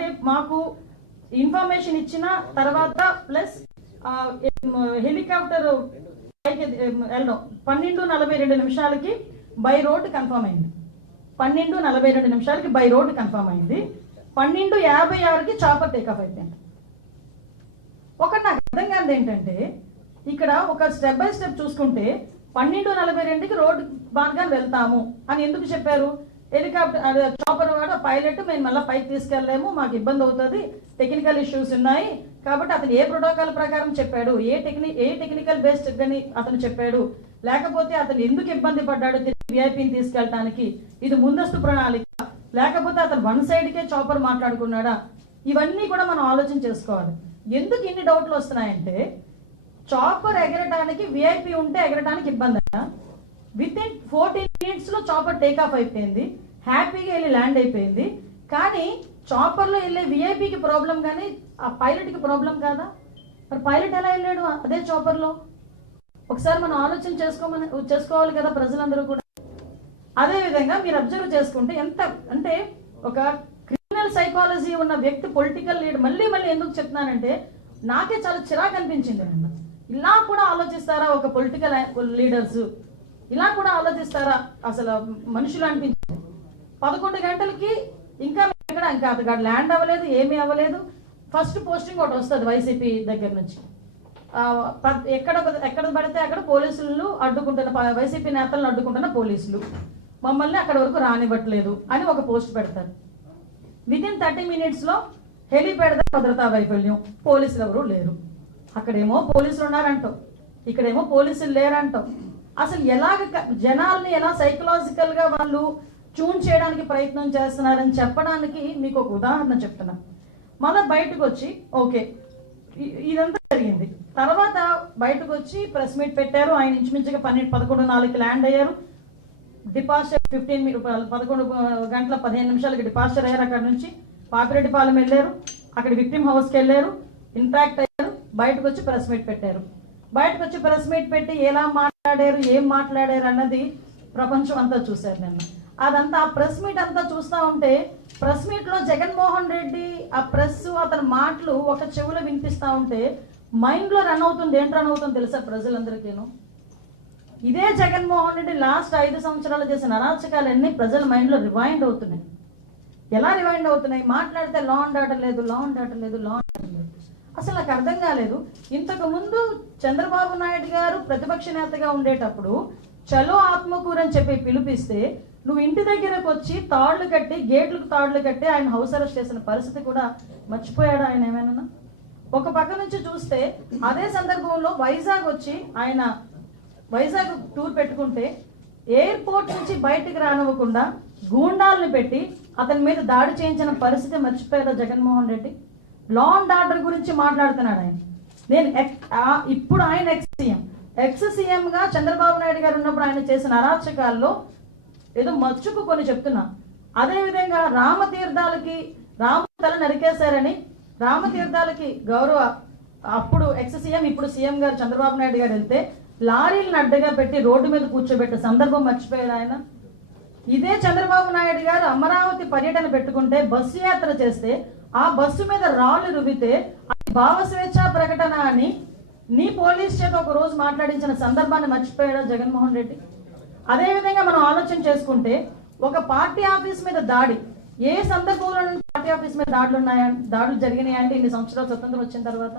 అంటే మాకు ఇన్ఫర్మేషన్ ఇచ్చిన తర్వాత ప్లస్ హెలికాప్టర్ వెళ్ళడం 12:42 బై రోడ్ కన్ఫర్మ్ అయింది. 12:42 బై రోడ్ కన్ఫర్మ్ అయింది. 12:56 చాపర్ టేకాఫ్ అయిపోయింది. ఒకటి నాకు అర్థం కాదు ఏంటంటే, ఇక్కడ ఒక స్టెప్ బై స్టెప్ చూసుకుంటే 12:42 రోడ్ మార్గాన్ని వెళ్తాము అని ఎందుకు చెప్పారు? హెలికాప్టర్ చాపర్ వాడు పైలట్ మేము మళ్ళీ పైకి తీసుకెళ్ళలేము, మాకు ఇబ్బంది అవుతుంది, టెక్నికల్ ఇష్యూస్ ఉన్నాయి కాబట్టి అతను ఏ ప్రోటోకాల్ ప్రకారం చెప్పాడు, ఏ టెక్నికల్ బేస్డ్ అని అతను చెప్పాడు, లేకపోతే అతను ఎందుకు ఇబ్బంది పడ్డాడు విఐపిని తీసుకెళ్ళటానికి, ఇది ముందస్తు ప్రణాళిక, లేకపోతే అతను వన్ సైడ్కే చాపర్ మాట్లాడుకున్నాడా, ఇవన్నీ కూడా మనం ఆలోచన చేసుకోవాలి. ఎందుకు ఇన్ని డౌట్లు వస్తున్నాయంటే, చాపర్ ఎగరటానికి విఐపి ఉంటే ఎగరటానికి ఇబ్బంది అయినా విత్-ఇన్ 14 minutes చాపర్ టేకాఫ్ అయిపోయింది, హ్యాపీగా వెళ్ళి ల్యాండ్ అయిపోయింది. కానీ చాపర్లో వెళ్ళే విఐపికి ప్రాబ్లం కానీ ఆ పైలట్కి ప్రాబ్లం కాదా? మరి పైలట్ ఎలా వెళ్ళాడు అదే చాపర్లో? ఒకసారి మనం ఆలోచన చేసుకోవాలి కదా ప్రజలందరూ కూడా. అదేవిధంగా మీరు అబ్జర్వ్ చేసుకుంటే ఎంత అంటే ఒక క్రిమినల్ సైకాలజీ ఉన్న వ్యక్తి పొలిటికల్ లీడర్, మళ్ళీ ఎందుకు చెప్తున్నానంటే నాకే చాలా చిరాకు అనిపించింది. ఇలా కూడా ఆలోచిస్తారా ఒక పొలిటికల్ లీడర్స్? ఇలా కూడా ఆలోచిస్తారా అసలు మనుషులు అనిపించింది. 11 గంటలకి ఇంకా అతగాడు ల్యాండ్ అవ్వలేదు, ఏమీ అవ్వలేదు. ఫస్ట్ పోస్టింగ్ ఒకటి వస్తుంది వైసీపీ దగ్గర నుంచి. ఎక్కడ పడితే అక్కడ పోలీసులు అడ్డుకుంటున్న, వైసీపీ నేతలను అడ్డుకుంటున్న పోలీసులు మమ్మల్ని అక్కడ వరకు రానివ్వట్లేదు అని ఒక పోస్ట్ పెడతారు. విత్-ఇన్ 30 minutes హెలిప్యాడ్ భద్రతా వైఫల్యం, పోలీసులు ఎవరు లేరు. అక్కడేమో పోలీసులు ఉన్నారంటాం, ఇక్కడేమో పోలీసులు లేరంటాం. అసలు ఎలాగ జనాల్ని ఎలా సైకలాజికల్గా వాళ్ళు ట్యూన్ చేయడానికి ప్రయత్నం చేస్తున్నారని చెప్పడానికి మీకు ఒక ఉదాహరణ చెప్తున్నా. మళ్ళీ బయటకు వచ్చి ఓకే ఇదంతా జరిగింది, తర్వాత బయటకు వచ్చి ప్రెస్ మీట్ పెట్టారు. ఆయన ఇంచుమించుగా 11:04 ల్యాండ్ అయ్యారు. డిపార్చర్ 11:15 డిపార్చర్ అయ్యారు. అక్కడ నుంచి పాపిరెడ్డిపాలెం వెళ్ళారు, అక్కడ విక్టిమ్ హౌస్కి వెళ్ళారు, ఇంట్రాక్ట్ అయ్యారు, బయటకు వచ్చి ప్రెస్ మీట్ పెట్టారు. బయటకు వచ్చి ప్రెస్ మీట్ పెట్టి ఎలా మాట్లాడారు, ఏం మాట్లాడారు అన్నది ప్రపంచం అంతా చూశారు నిన్న. అదంతా ఆ ప్రెస్ మీట్ అంతా చూస్తూ ఉంటే ప్రెస్ మీట్లో జగన్మోహన్ రెడ్డి ఆ ప్రెస్ అతని మాటలు ఒక చెవులో వినిపిస్తూ ఉంటే మైండ్లో రన్ అవుతుంది. ఏంటి రన్ అవుతుంది తెలుసా ప్రజలందరికీను? ఇదే జగన్మోహన్ రెడ్డి లాస్ట్ 5 సంవత్సరాలు చేసిన అరాచకాలన్నీ ప్రజల మైండ్లో రివైండ్ అవుతున్నాయి. ఎలా రివైండ్ అవుతున్నాయి? మాట్లాడితే లా అండ్ ఆర్డర్ లేదు, లా అండ్ ఆర్డర్ లేదు, లా అండ్ ఆర్డర్ లేదు. అసలు నాకు అర్థం కాలేదు. ఇంతకు ముందు చంద్రబాబు నాయుడు గారు ప్రతిపక్ష నేతగా ఉండేటప్పుడు చలో ఆత్మకూరు అని చెప్పి పిలిపిస్తే నువ్వు ఇంటి దగ్గరకు వచ్చి తాళ్లు కట్టి, గేట్లకు తాళ్లు కట్టి ఆయన హౌస్ అరెస్ట్ చేసిన పరిస్థితి కూడా మర్చిపోయాడు ఆయన ఏమైనా? ఒక పక్క నుంచి చూస్తే అదే సందర్భంలో వైజాగ్ వచ్చి ఆయన వైజాగ్ టూర్ పెట్టుకుంటే ఎయిర్పోర్ట్ నుంచి బయటికి రానివ్వకుండా గూండాలను పెట్టి అతని మీద దాడి చేయించిన పరిస్థితి మర్చిపోయాడు Jaganmohan Reddy. Law and order గురించి మాట్లాడుతున్నాడు ఆయన. ఇప్పుడు ఆయన ఎక్స్ సీఎంగా చంద్రబాబు నాయుడు గారు ఉన్నప్పుడు ఆయన చేసిన అరాచకాల్లో ఏదో మచ్చుకు కొన్ని చెప్తున్నా. అదేవిధంగా రామతీర్థాలకి రాముడు తల నరికేశారని రామతీర్థాలకి గౌరవ అప్పుడు ఎక్స్ సీఎం ఇప్పుడు సీఎం గారు చంద్రబాబు నాయుడు గారు వెళ్తే లారీలను అడ్డగా పెట్టి రోడ్డు మీద కూర్చోబెట్టే సందర్భం మర్చిపోయారు ఆయన. ఇదే చంద్రబాబు నాయుడు గారు అమరావతి పర్యటన పెట్టుకుంటే బస్సు యాత్ర చేస్తే ఆ బస్సు మీద రాళ్ళు రువితే అది భావస్వేచ్ఛ ప్రకటన అని నీ పోలీస్ చేత ఒక రోజు మాట్లాడించిన సందర్భాన్ని మర్చిపోయాడు జగన్మోహన్ రెడ్డి. అదేవిధంగా మనం ఆలోచన చేసుకుంటే ఒక పార్టీ ఆఫీస్ మీద దాడి ఏ సందర్భంలో పార్టీ ఆఫీస్ మీద దాడులు జరిగినాయంటే ఇన్ని సంవత్సరాలు స్వతంత్రం వచ్చిన తర్వాత